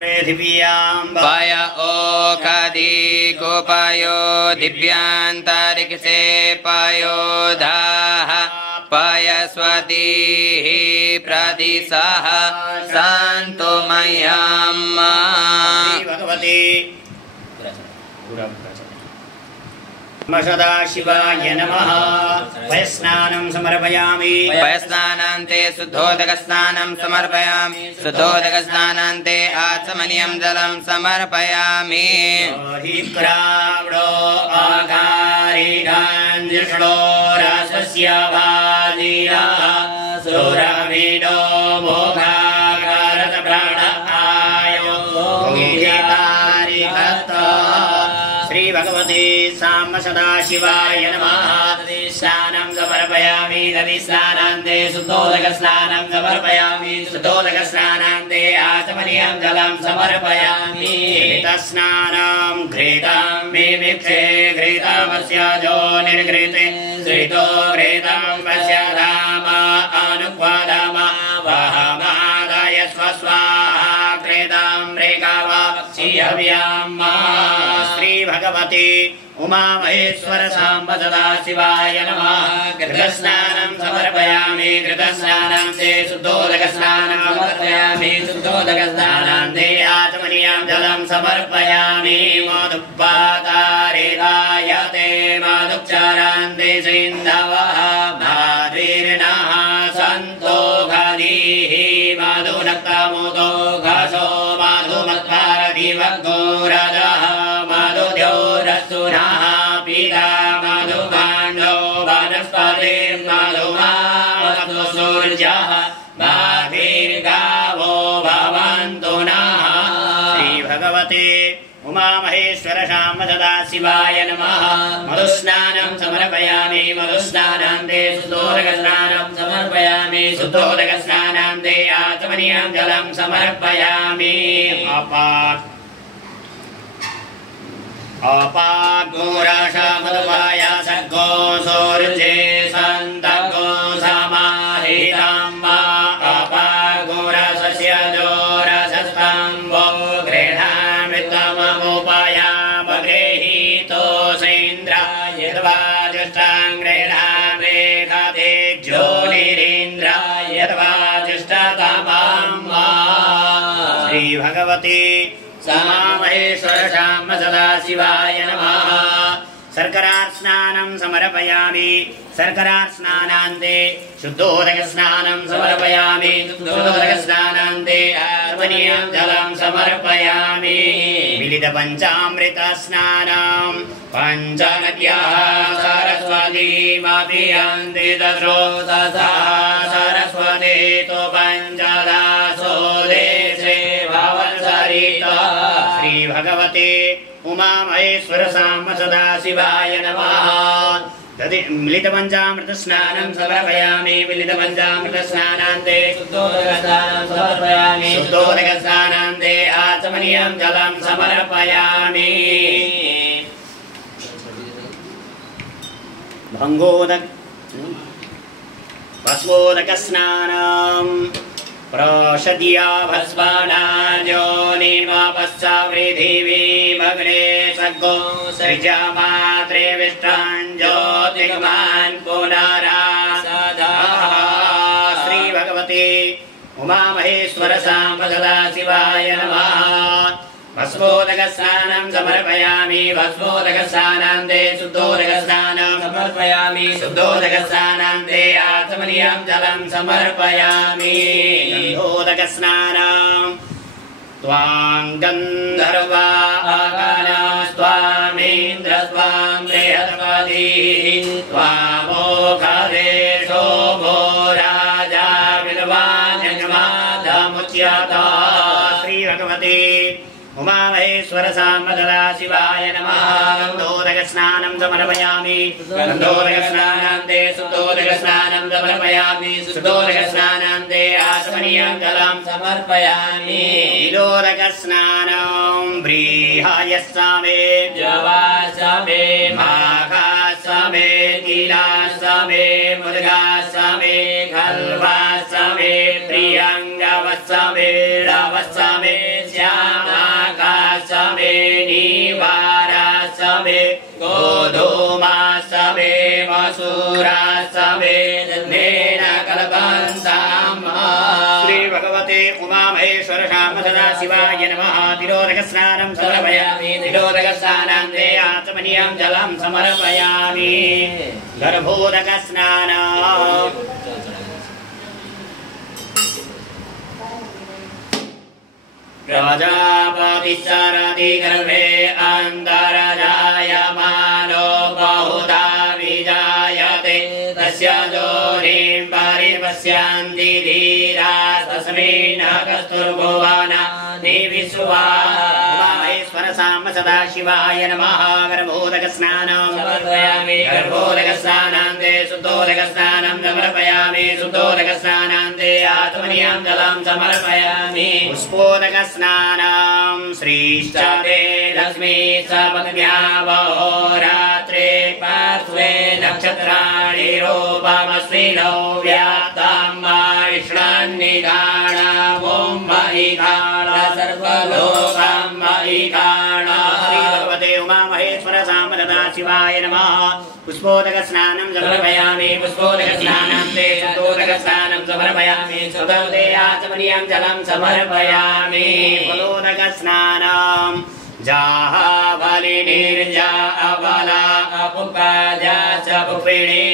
पय ओखदि गोपयो दिव्यांतरिक्षे पयोधाः पयस्वतीः प्रदिशः सन्तु मह्यम् सदाशिवाय नमः। पयस्नानं समर्पयामि। पयस्नानान्ते शुद्धोदकस्नानं समर्पयामि। शुद्धोदकस्नानान्ते आचमनीयं जलं समर्पयामि। अधिक्रावणो आकारिकाञ्जिष्णो रासस्य भाजीराः सुरवीडो मोघाकारत प्राण आयो श्री भगवते साम्ब सदाशिवाय नमः। स्नानं समर्पयामि। दधिस्नानान्ते शुद्धोदकस्नानं समर्पयामि। शुद्धोदकस्नानान्ते आचमनीयं जलं समर्पयामि। घृतस्नानं घृतं विमिक्षे घृतमस्य जो निर्घृते श्रितो घृतं पश्य धाम अनुक्वादाम वहमादाय स्वस्वाहा घृतं रेखावाक्षीयव्याम्। श्री भगवती उमा महेश्वर साम्ब सदाशिवाय नमः। घृतस्नानं समर्पयामि। घृतस्नानान्ते शुद्धोदकस्नानं समर्पयामि। शुद्धोदकस्नानान्ते आचमनीयं जलं समर्पयामि। मधुपातारेदायते मधुक्षरान्ते सिन्धवः भाद्रीर्णः सन्तो घदीः मधुनक्तमुदो घसो मधुमत्पारधिवग्गोरजः मधुद्योरस्तुनः पिता मधुभाण्डो वनस्पतिर्मधुमामधुसूर्यः भागीर्गावो भवन्तु नः। श्री भगवते उमा महेश्वर साम्ब सदाशिवाय नमः। मधुस्नानं समर्पयामि। मधुस्नानान्ते शुद्धोदकस्नानं समर्पयामि। शुद्धोदकस्नानान्ते आचमनीयं जलं समर्पयामि। अपागोराशमदुपायास गोसोर्जे सन्तगो समाहितं वा अपागोरासस्य जोरसस्तम्भो गृहामृतममुपयाम गृहीतोऽसीन्द्राय यद्वाजुष्टां गृहामे खते ज्योतिरिन्द्राय यद्वाजुष्टतमं वा। श्री भगवती उमा महेश्वर साम्ब सदाशिवाय नमः। शर्करास्नानं समर्पयामि। शर्करास्नानान्ते शुद्धोदकस्नानं समर्पयामि। शुद्धोदकस्नानान्ते आचमनीयं जलं समर्पयामि। मिलितपञ्चामृतस्नानं पञ्चनद्याः सरस्वतीमपि यन्ति तस्रोतसा सरस्वती तु पञ्चदासो देशे भवत्सरिता। श्री भगवते उमा महेश्वर साम्ब सदाशिवाय नमः। मिलितपञ्चामृतस्नानं समर्पयामि। मिलितपञ्चामृतस्नानान्ते शुद्धोदकस्नानं समर्पयामि। शुद्धोदकस्नानान्ते आचमनीयं जलं समर्पयामि। भस्मोदकस्नानं प्रौषधिया भस्मानायोनिमपस्सवृथिवीमग्ने सग्गो सृजमात्रे विष्टान् ज्योतिर्गमान् पुनरासदाः। श्री भगवते उमा महेश्वर साम्ब सदाशिवाय नमः। भस्मोदकस्नानं समर्पयामि। भस्मोदकस्नानान्ते शुद्धोदकस्नानं समर्पयामि। शुद्धोदकस्नानान्ते आचमनीयं जलं समर्पयामि। गन्धोदकस्नानं त्वां गन्धर्वा आगानास्त्वामिन्द्र त्वां बृहस्पतिः त्वामोघदेशो भो राजा विद्वान्यजमादमुच्यते। श्री भगवते उमा महेश्वर साम्ब सदाशिवाय नमः। गन्धोदकस्नानं समर्पयामि। गन्धोदकस्नानान्ते शुद्धोदकस्नानं समर्पयामि। शुद्धोदकस्नानान्ते आचमनीयं जलं समर्पयामि। नीलोदकस्नानं व्रीहायस्समे जवासमे माघासमे कीलासमे मुद्गासमे खल्वासमे प्रियङ्गवस्समे रवस्समे श्या वारासमे गोधूमासमे मसूरासमे दन्नेन कल्पन्ताम् श्री भगवते उमामहेश्वर शाम सदा शिवाय नमः तिरोदकस्नानं समर्पयामि तिरोदकस्नानान्ते आचमनीयं जलं समर्पयामि गर्भोदकस्नानम् प्रजापतिश्चरति गर्भे अन्तर्जायमानो बहुधा विजायते तस्य जोनिं परिपश्यन्ति धीराः तस्मिन् कस्तुर्भुवनानि विश्वा उमामहेश्वर साम सदा शिवाय नमः गर्भोदकस्नानं समर्पयामि गर्भोदकस्नानान्ते शुद्धोदकस्नानं समर्पयामि शुद्धोदकस्नानान्ते आत्मनीयं जलं समर्पयामि पुष्पोदकस्नानं श्रीष्टते लक्ष्मी सपत्न्यावहोरात्रे पार्श्वे नक्षत्राणि रूपमस्मिनो व्याप्तं वैष्णन्निधान ॐ महिधान सर्वलोकं महिधान श्री भगवते उमामहेश्वर सामलता शिवाय नमः पुष्पोदकस्नानं समर्पयामि पुष्पोदकस्नानान्ते शुद्धोदकस्नानं समर्पयामि शुद्धोदके आचमनीयं जलं समर्पयामि फलोदकस्नानं जाहाबलिनिर्जा अबला अपुकाजा च पुपिणी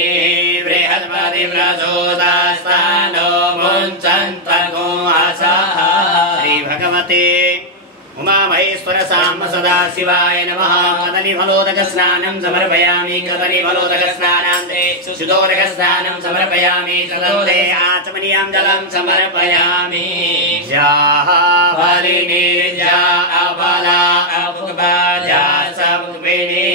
बृहस्पति व्रजोदास्तानो मुञ्चन्तको असः श्री भगवते उमामहेश्वर साम सदा शिवाय नमः कदलीफलोदकस्नानं समर्पयामि कदलीफलोदकस्नानान्ते शुद्धोदकस्नानं समर्पयामि शुद्धोदके आचमनीयं जलं समर्पयामि जाहाबलिनिर्जा अबला अपुकाजा च पुपिणी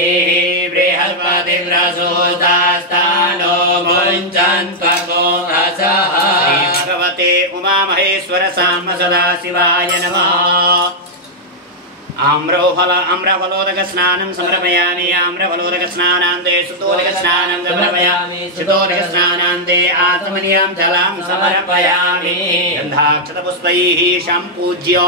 बृहस्पति व्रजोदास्तानो मुञ्चन्तको असः श्री भगवते उमामहेश्वर साम सदा शिवाय नमः आम्रफलोदकस्नानं समर्पयामि आम्रफलोदकस्नानान्ते शुद्धोदकस्नानं समर्पयामि शुद्धोदकस्नानान्ते आचमनीयं जलं समर्पयामि गन्धाक्षतपुष्पैः सम्पूज्य